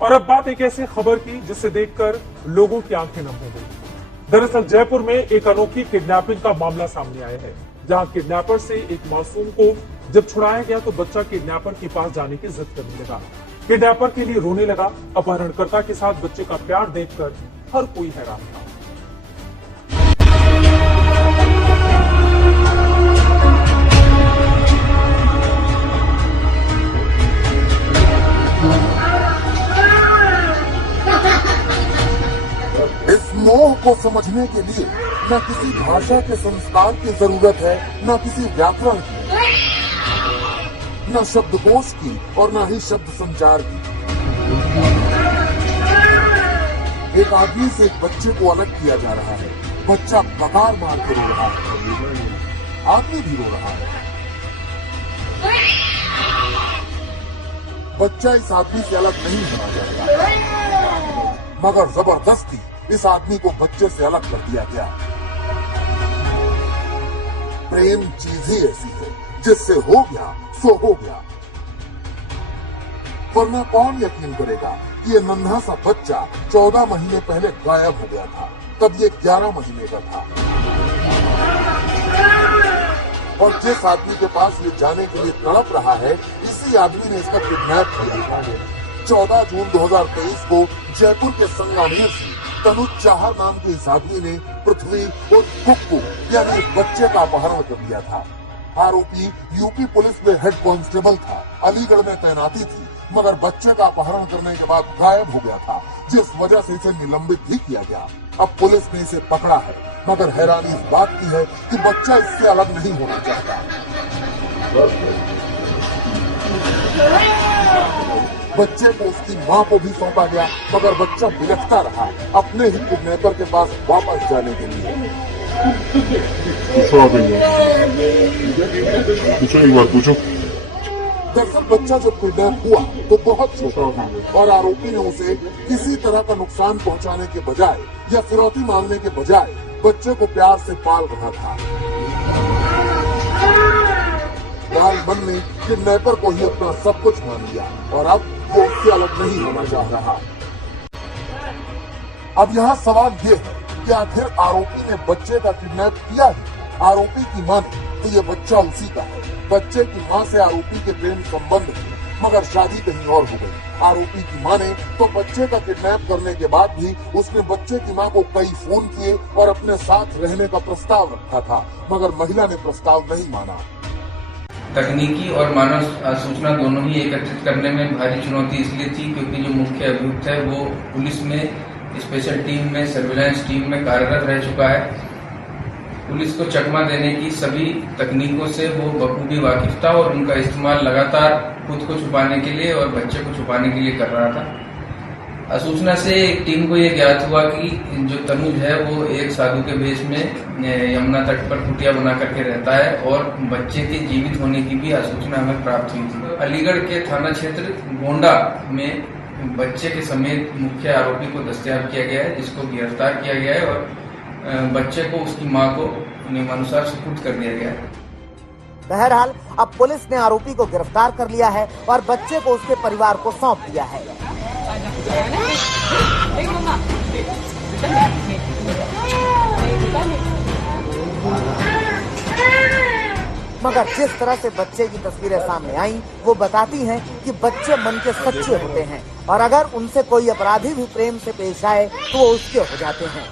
और अब बात एक ऐसी खबर की जिसे देखकर लोगों की आंखें नम हो गई। दरअसल जयपुर में एक अनोखी किडनैपिंग का मामला सामने आया है, जहां किडनैपर से एक मासूम को जब छुड़ाया गया तो बच्चा किडनैपर के पास जाने की जिद करने लगा। किडनैपर के लिए रोने लगा। अपहरणकर्ता के साथ बच्चे का प्यार देखकर हर कोई हैरान था। इस मोह को समझने के लिए न किसी भाषा के संस्कार की जरूरत है, न किसी व्याकरण की, न शब्दकोश की और न ही शब्द संचार की। एक आदमी से एक बच्चे को अलग किया जा रहा है। बच्चा कगार मार के रो रहा है, आदमी भी रो रहा है। बच्चा इस आदमी से अलग नहीं होना चाहता, मगर जबरदस्ती इस आदमी को बच्चे से अलग कर दिया गया। प्रेम चीज ही ऐसी है, जिससे हो गया सो हो गया। वरना कौन यकीन करेगा कि ये नन्हा सा बच्चा 14 महीने पहले गायब हो गया था, तब ये 11 महीने का था। और जिस आदमी के पास ये जाने के लिए तड़प रहा है, इसी आदमी ने इसका किडनैप किया। 14 जून 2023 को जयपुर के संगानेर से तनुज चाहर नाम के इस आदमी ने पृथ्वी और कुक्कू यानी इस बच्चे का अपहरण कर दिया था। आरोपी यूपी पुलिस में हेड कांस्टेबल था, अलीगढ़ में तैनाती थी, मगर बच्चे का अपहरण करने के बाद गायब हो गया था, जिस वजह से इसे निलंबित भी किया गया। अब पुलिस ने इसे पकड़ा है, मगर हैरानी इस बात की है कि बच्चा इससे अलग नहीं होना चाहता। बच्चे को उसकी मां को भी सौंपा गया, मगर बच्चा बिलखता रहा अपने ही किडनैपर के पास वापस जाने के लिए। पूछो। दरअसल बच्चा जब किडनैप हुआ तो बहुत छोटा था और आरोपी ने उसे किसी तरह का नुकसान पहुंचाने के बजाय या फिरौती मांगने के बजाय बच्चे को प्यार से पाल रहा था। मन ने किडनैपर को ही अपना सब कुछ मान लिया और अब वो उससे अलग नहीं होना चाह रहा। अब यहाँ सवाल ये है कि आखिर आरोपी ने बच्चे का किडनैप किया है। आरोपी की मां तो ये बच्चा उसी का है। बच्चे की मां से आरोपी के प्रेम संबंध थे, मगर शादी कहीं और हो गई। आरोपी की मां ने तो बच्चे का किडनैप करने के बाद भी उसने बच्चे की मां को कई फोन किए और अपने साथ रहने का प्रस्ताव रखा था, मगर महिला ने प्रस्ताव नहीं माना। तकनीकी और मानव सूचना दोनों ही एकत्रित करने में भारी चुनौती इसलिए थी क्योंकि जो मुख्य अभियुक्त है वो पुलिस में स्पेशल टीम में सर्विलांस टीम में कार्यरत रह चुका है। पुलिस को चकमा देने की सभी तकनीकों से वो बखूबी वाकिफ था और उनका इस्तेमाल लगातार खुद को छुपाने के लिए और बच्चे को छुपाने के लिए कर रहा था। सूचना से एक टीम को ये ज्ञात हुआ कि जो तनुज है वो एक साधु के भेष में यमुना तट पर कुटिया बना करके रहता है और बच्चे के जीवित होने की भी सूचना हमें प्राप्त हुई थी। अलीगढ़ के थाना क्षेत्र गोंडा में बच्चे के समेत मुख्य आरोपी को दस्तयाब किया गया है, जिसको गिरफ्तार किया गया है और बच्चे को उसकी मां को नियमानुसार सुपुर्द कर दिया गया है। बहरहाल अब पुलिस ने आरोपी को गिरफ्तार कर लिया है और बच्चे को उसके परिवार को सौंप दिया है। मगर जिस तरह से बच्चे की तस्वीरें सामने आई वो बताती हैं कि बच्चे मन के सच्चे होते हैं और अगर उनसे कोई अपराधी भी प्रेम से पेश आए तो वो उसके हो जाते हैं।